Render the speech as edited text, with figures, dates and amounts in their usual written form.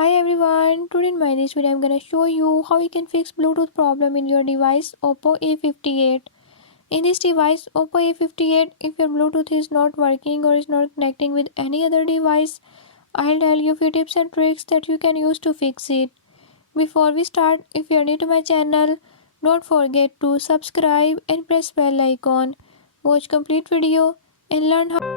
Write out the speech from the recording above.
Hi everyone, today in my this video I'm gonna show you how you can fix Bluetooth problem in your device Oppo A58. In this device Oppo A58, if your Bluetooth is not working or is not connecting with any other device, I'll tell you a few tips and tricks that you can use to fix it. Before we start, if you're new to my channel, don't forget to subscribe and press bell icon. Watch complete video and learn how